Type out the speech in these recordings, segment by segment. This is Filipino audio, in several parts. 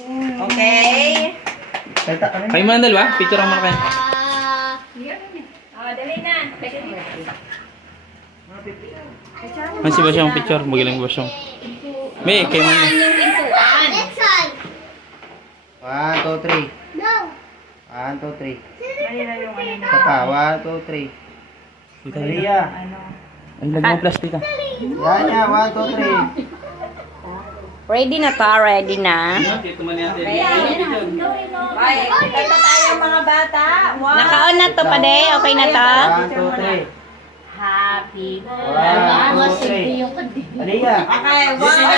Okay. Kayo mo ng dalawa? Picture ang mga kayo. Dali na. Ano si Basyong picture? Magaling Basyong. May, kayo mo na. Yung pintuan. 1, 2, 3. No. 1, 2, 3. Mali na yung ano. Isa pa. 1, 2, 3. Dito, dito. Maria. Ay, lagyan mo plastic ah. Yan niya. 1, 2, 3. Ready na to, ready na. Ito man natin. Bye. Kanta tayo mga bata. Naka-on na to pa de. Okay na to? 1, 2, 3. Happy 1, 2, 3. Maria. Okay,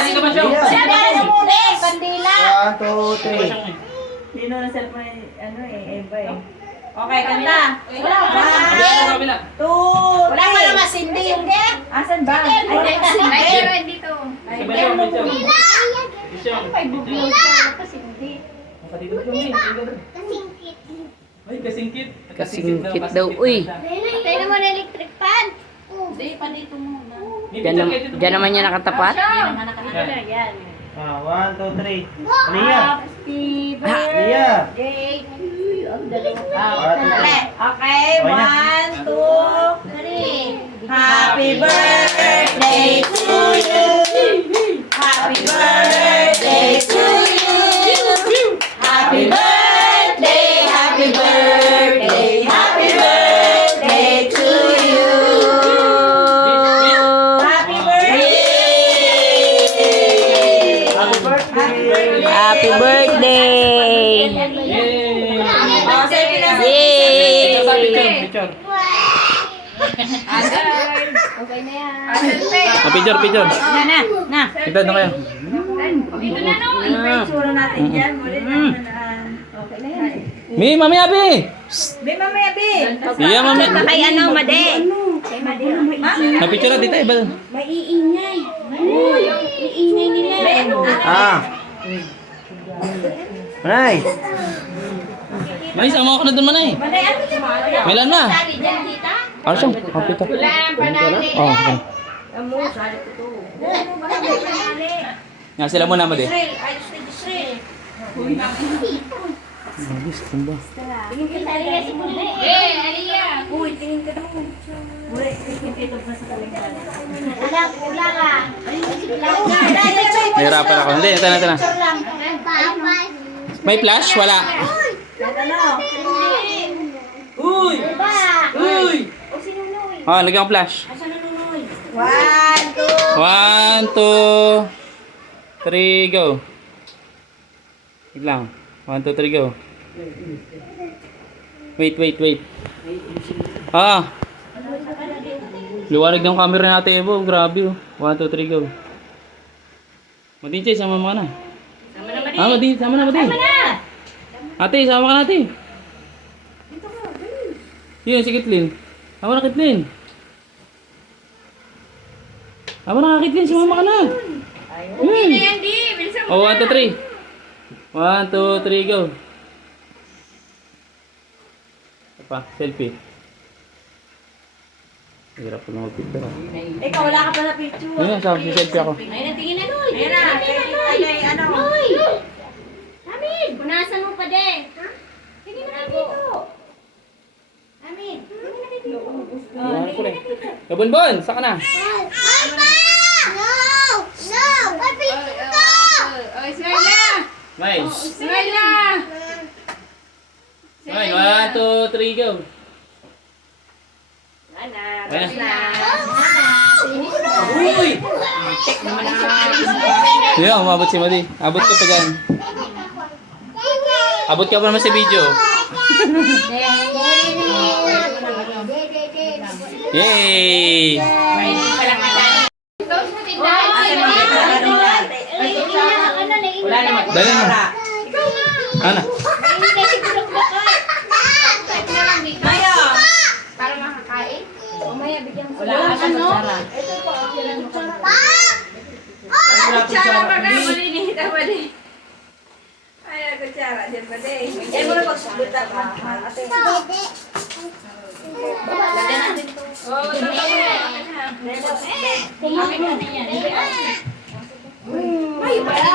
Dito ba siya? Siyempre, ano muna eh, bandila. 1, 2, 3. Dino na cellphone ano eh, Eva eh. Okay, kanta. Wala Kabila. 2, 3. Wala pa naman sindi yung get. Asan ba? Ay, Ay, dito. Si Basyong, Basyong. Basyong. ay, bubulong siya. Wala pa sindi. Dito ba siya? Kasingkit. Ay, kasingkit. Kasingkit daw, uy. Tayo naman electric fan. Hindi, pa dito muna. Diyan naman niya nakatapat? Yan. 1, 2, 3. Maria. Happy Maria. birthday. Dali. Okay, Okay na. 1, 2, 3. Happy birthday to you. Happy birthday to you. Happy birthday, happy birthday, happy birthday to you. Happy birthday. Happy birthday. Oh, selfie na, Picture, selfie. picture. Okay na yan. Ah, picture, picture. Na. Ito na kayo. Dito na, no? Itsura natin dyan. Ulit na. Okay na yan. Mi, mami, abi. May mamaya, Bi. Iya, mami. Kay ano, Made? Kay Made. Na picture dito iba. May iingay. Uy, iingay nila. May ano? Ah. Manay. May sama ko na doon manay. Made, ano dyan? Milan na. Sabi dyan, tita. Ano siya? Oh, pito. Oh, okay. Amo, sali ko to. Ano ba? Mali. Nga sila muna mo di. Israel, ayos na Israel. Ayos, tumba. Tingin ka sa Aliyah si Bule. Aliyah. Uy, tingin ka doon. Uy, tingin na sa kalingkan. Wala ka. Nahirapan ako. Hindi, ito na, ito na. Bye-bye. May flash? Wala. Ano? Uy! Ba? Uy! O si Nunoy. Oh, lagyan ko flash. Asa na Nunoy? 1, 2. 1, 2, 3, go. Wait lang. 1, 2, 3, go. Wait. Ah. Liwanag ng camera natin, Evo. Grabe, oh. 1, 2, 3, go. Madin, sama mo ka na. Ah, Madin, sama na, Madin. Ate, sama ka na, ate. Yun, si Kitlin. Sama na, Kitlin. Sama na, Kitlin. Sumama ka na. Yun. Oh, 1, 2, 3. 1, 2, 3, go. Ito pa, selfie. Hirap ko na mag-picture. Ikaw, wala ka pa na picture. Yun, sabi, selfie ako. Ayun ang tingin na Noy. Ayan na, kay ano. Noy. Amin. Punasan mo pa de. Tingin na dito. Amin. Tingin na dito. Yan ko rin. Kabunbon, saka na. Alba! No! No! Papi ito! Oh, smile na! May. Smile na! May, 1, 2, 3, go. Ana, Ayan. na. Uy! Yan, umabot si Madi. Abot ka pa dyan. Abot ka pa naman sa video. Yay! Close mo tindahan. Wala naman. Dali mo. Ano? Mayo. Para makakain. Mamaya bigyan mo. Wala ka sa kutsara. Kutsara pa ka. Malinita pa din. Ay, kutsara. Diyan pa din. Yan mo na magsubuta pa. Ate. Lagyan natin to. Oh, Kumain na yan. Ay, wala.